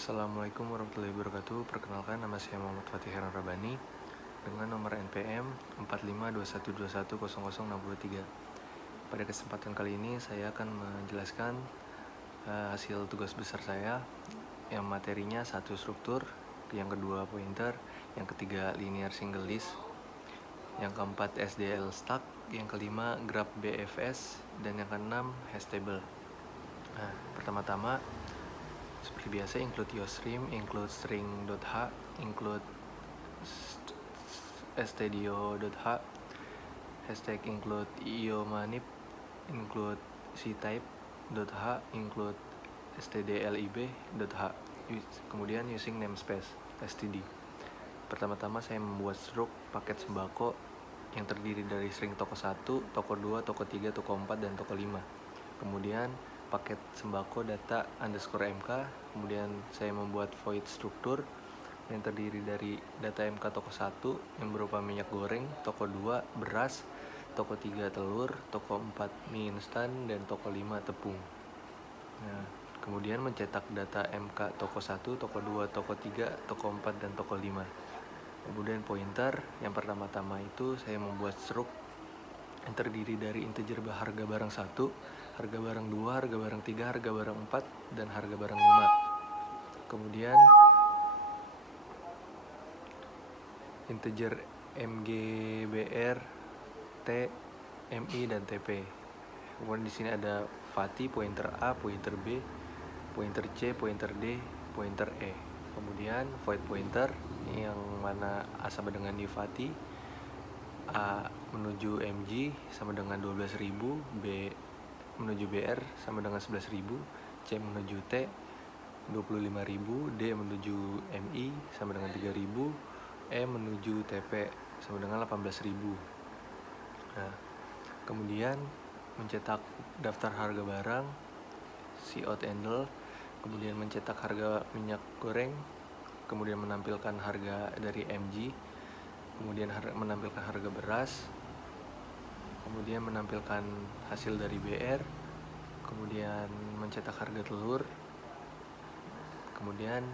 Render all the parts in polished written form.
Assalamualaikum warahmatullahi wabarakatuh. Perkenalkan, nama saya Muhammad Fatih Heran Rabani dengan nomor NPM 4521210063. Pada kesempatan kali ini saya akan menjelaskan hasil tugas besar saya yang materinya satu struktur, yang kedua pointer, yang ketiga linear single list, yang keempat SDL stack, yang kelima graph BFS, dan yang keenam hash table. Nah, pertama-tama seperti biasa, include your stream, include string.h, include stdio.h, hashtag include iomanip, include ctype.h, include stdlib.h, kemudian using namespace std. Pertama-tama saya membuat struct paket sembako yang terdiri dari string toko 1, toko 2, toko 3, toko 4, dan toko 5. Kemudian paket sembako data underscore mk, kemudian saya membuat void struktur yang terdiri dari data mk toko 1 yang berupa minyak goreng, toko 2 beras, toko 3 telur, toko 4 mie instan, dan toko 5 tepung. Nah, kemudian mencetak data mk toko 1, toko 2, toko 3, toko 4, dan toko 5. Kemudian pointer, yang pertama-tama itu saya membuat struct yang terdiri dari integer harga barang 1, harga barang 2, harga barang 3, harga barang 4, dan harga barang 5. Kemudian integer mgbr, t, mi, dan tp. Kemudian di sini ada fati, pointer a, pointer b, pointer c, pointer d, pointer e. Kemudian void pointer yang mana a sama dengan new fati, A menuju MG sama dengan 12.000, B menuju BR sama dengan 11.000, C menuju T 25.000, D menuju MI sama dengan 3.000, E menuju TP sama dengan 18.000. Nah, kemudian mencetak daftar harga barang, cout handle, kemudian mencetak harga minyak goreng, kemudian menampilkan harga dari MG, kemudian menampilkan harga beras, kemudian menampilkan hasil dari BR, kemudian mencetak harga telur, kemudian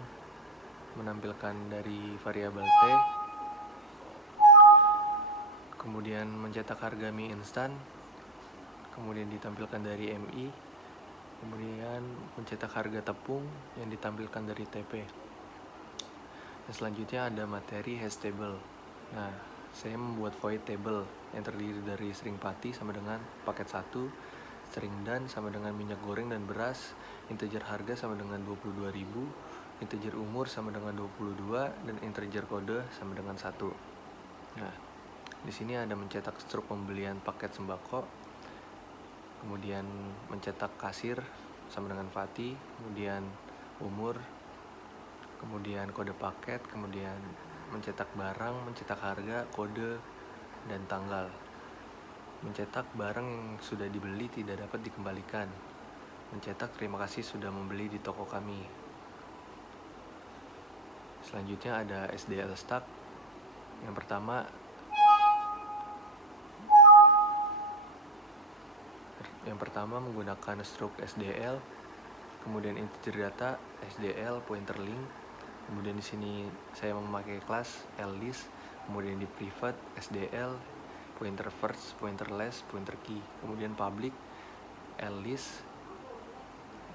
menampilkan dari variabel T, kemudian mencetak harga mie instan, kemudian ditampilkan dari MI, kemudian mencetak harga tepung yang ditampilkan dari TP. Dan selanjutnya ada materi hash table. Nah, saya membuat void table yang terdiri dari string pati sama dengan paket 1, string dan sama dengan minyak goreng dan beras, integer harga sama dengan 22.000, integer umur sama dengan 22, dan integer kode sama dengan 1. Nah, di sini ada mencetak struk pembelian paket sembako, kemudian mencetak kasir sama dengan fati, kemudian umur, kemudian kode paket, kemudian mencetak barang, mencetak harga, kode, dan tanggal. Mencetak barang yang sudah dibeli tidak dapat dikembalikan. Mencetak terima kasih sudah membeli di toko kami. Selanjutnya ada SDL stack. Yang pertama menggunakan struct SDL, kemudian integer data SDL pointer link. Kemudian di sini saya memakai kelas list, kemudian di private SDL pointer first, pointer last, pointer key. Kemudian public list,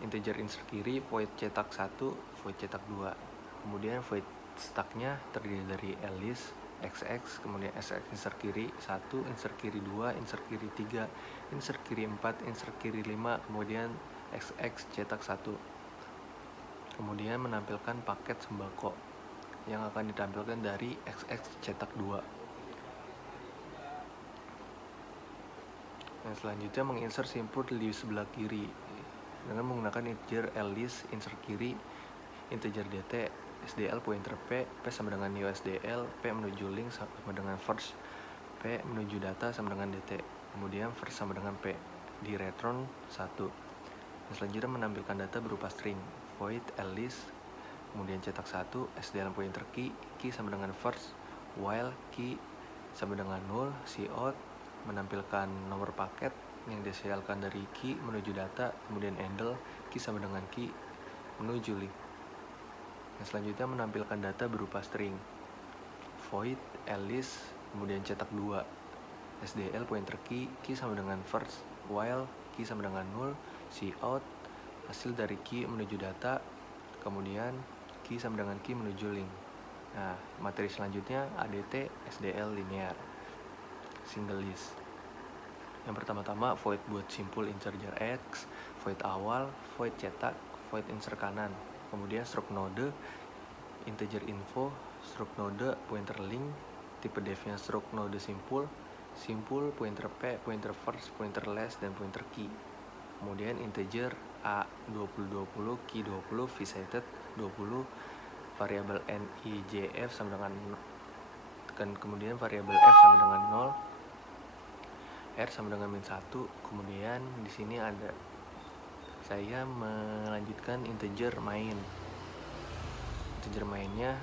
integer insert kiri, void cetak 1, void cetak 2. Kemudian void stacknya terdiri dari list xx, kemudian xx insert kiri 1, insert kiri 2, insert kiri 3, insert kiri 4, insert kiri 5, kemudian xx cetak 1. Kemudian menampilkan paket sembako yang akan ditampilkan dari xx cetak 2. Yang selanjutnya menginsert input di sebelah kiri dengan menggunakan integer list insert kiri, integer dt SDL pointer p sama dengan new SDL, p menuju link sama dengan first, p menuju data sama dengan dt, kemudian first sama dengan p di return 1. Dan selanjutnya menampilkan data berupa string void list, kemudian cetak 1, SDL pointer key, key sama dengan first, while key sama dengan null, cout menampilkan nomor paket yang diserialkan dari key menuju data, kemudian handle key sama dengan key menuju link. Yang selanjutnya menampilkan data berupa string. Void list, kemudian cetak 2. SDL pointer key sama dengan first, while key sama dengan null, cout hasil dari key menuju data, kemudian key sama dengan key menuju link. Nah, materi selanjutnya ADT SDL linear single list. Yang pertama-tama void buat simpul integer X, void awal, void cetak, void insert kanan. Kemudian struct node integer info, struct node pointer link, tipe defnya struct node simpul, pointer p, pointer first, pointer last, dan pointer key. Kemudian integer a 2020, key 20, visited 20, variabel n i j f sama dengan kemudian variabel f sama dengan 0, r sama dengan min 1. Kemudian di sini ada saya melanjutkan integer main. Integer mainnya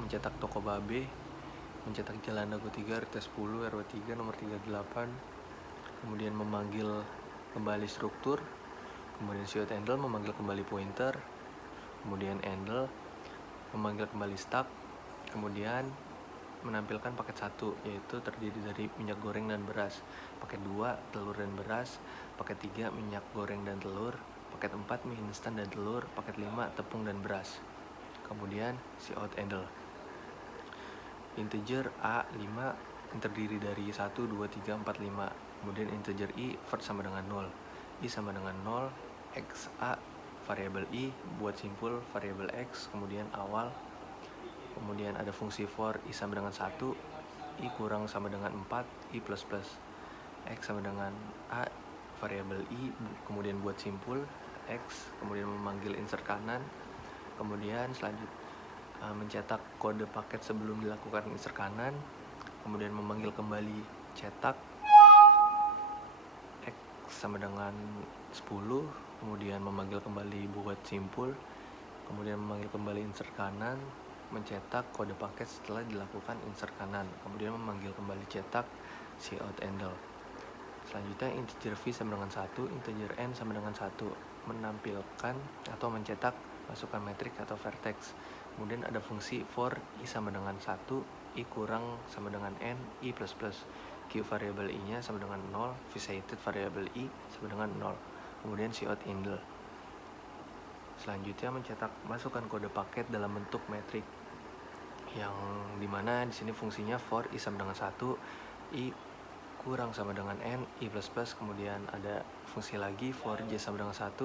mencetak toko babe, mencetak jalan dago 3, RT 10, RW 3, nomor 38, kemudian memanggil kembali struktur, kemudian shout handle memanggil kembali pointer, kemudian handle memanggil kembali stack, kemudian menampilkan paket 1, yaitu terdiri dari minyak goreng dan beras, paket 2 telur dan beras, paket 3 minyak goreng dan telur, paket 4 mie instan dan telur, paket 5 tepung dan beras. Kemudian cout handle integer A5 yang terdiri dari 1, 2, 3, 4, 5. Kemudian integer I first sama dengan 0, I sama dengan 0, XA variabel I buat simpul variabel X, kemudian awal. Kemudian ada fungsi for I sama dengan 1, I kurang sama dengan 4, I plus plus. X sama dengan A variabel I, kemudian buat simpul X, kemudian memanggil insert kanan. Kemudian selanjutnya mencetak kode paket sebelum dilakukan insert kanan, kemudian memanggil kembali cetak X sama dengan 10, kemudian memanggil kembali buat simpul, kemudian memanggil kembali insert kanan, mencetak kode paket setelah dilakukan insert kanan, kemudian memanggil kembali cetak cout handle. Selanjutnya integer v sama dengan 1, integer n sama dengan 1, menampilkan atau mencetak masukan metrik atau vertex. Kemudian ada fungsi for I sama dengan 1, I kurang sama dengan n, I plus plus. Q variabel I nya sama dengan 0, visited variabel I sama dengan 0. Kemudian cout handle. Selanjutnya mencetak masukan kode paket dalam bentuk metrik, yang dimana di sini fungsinya for I sama dengan 1, I kurang sama dengan n, I plus plus. Kemudian ada fungsi lagi for j sama dengan 1,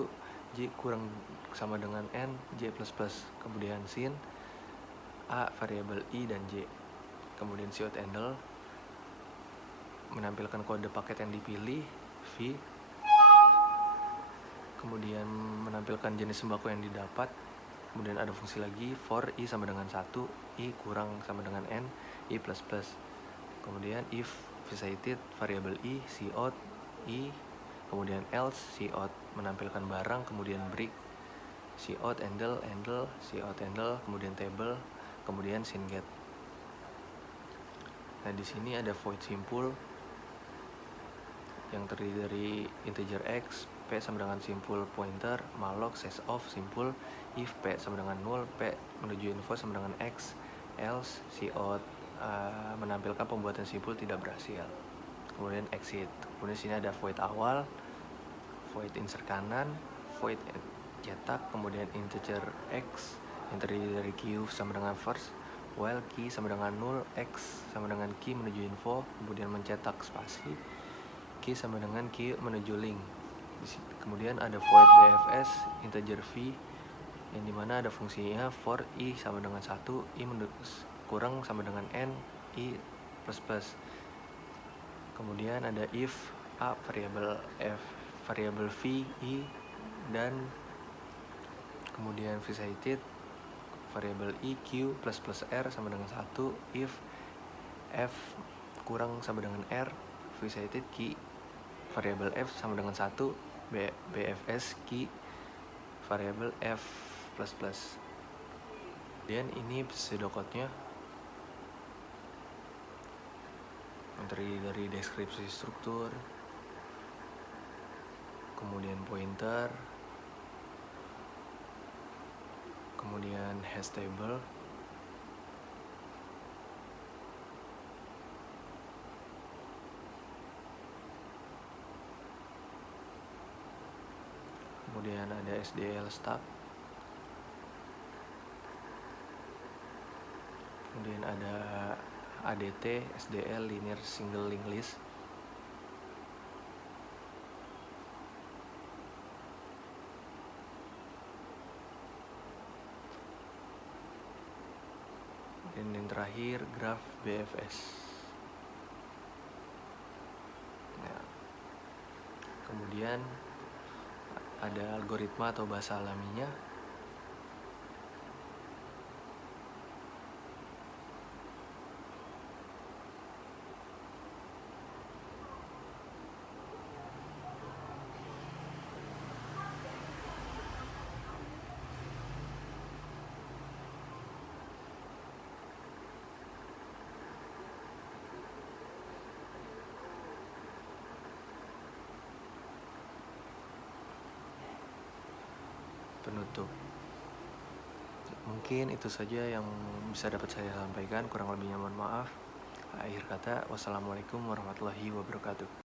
j kurang sama dengan n, j plus plus. Kemudian sin a variabel I dan j. Kemudian cout handle menampilkan kode paket yang dipilih v, kemudian menampilkan jenis sembako yang didapat. Kemudian ada fungsi lagi for I sama dengan 1, I kurang sama dengan n, I plus plus. Kemudian if visited variabel I, cout I, kemudian else cout menampilkan barang, kemudian break, cout handle, cout handle, kemudian table, kemudian sin get. Nah, di sini ada void simpul yang terdiri dari integer X, P sama dengan simpul pointer, malloc size of simpul, if P sama dengan 0, P menuju info sama dengan X, else cout menampilkan pembuatan simpul tidak berhasil. Kemudian exit. Kemudian sini ada void awal, void insert kanan, void cetak, kemudian integer X yang terdiri dari Q sama dengan first, while key sama dengan 0, X sama dengan key menuju info, kemudian mencetak spasi, key sama dengan key menuju link. Kemudian ada void BFS integer V yang dimana ada fungsinya for I sama dengan 1, I kurang sama dengan n, I plus plus. Kemudian ada if a variabel f, variabel v, I, dan kemudian visited variabel I, Q plus plus R sama dengan 1, if f kurang sama dengan R, visited key variabel f sama dengan 1, BFS key variabel f plus plus. Dan ini pseudocode-nya yang terdiri dari deskripsi struktur, kemudian pointer, kemudian hash table. Kemudian ada SDL start. Kemudian ada ADT SDL linear single link list. Dan yang terakhir graph BFS. Nah, kemudian ada algoritma atau bahasa alaminya. Penutup. Mungkin itu saja yang bisa dapat saya sampaikan, kurang lebihnya mohon maaf. Akhir kata, wassalamualaikum warahmatullahi wabarakatuh.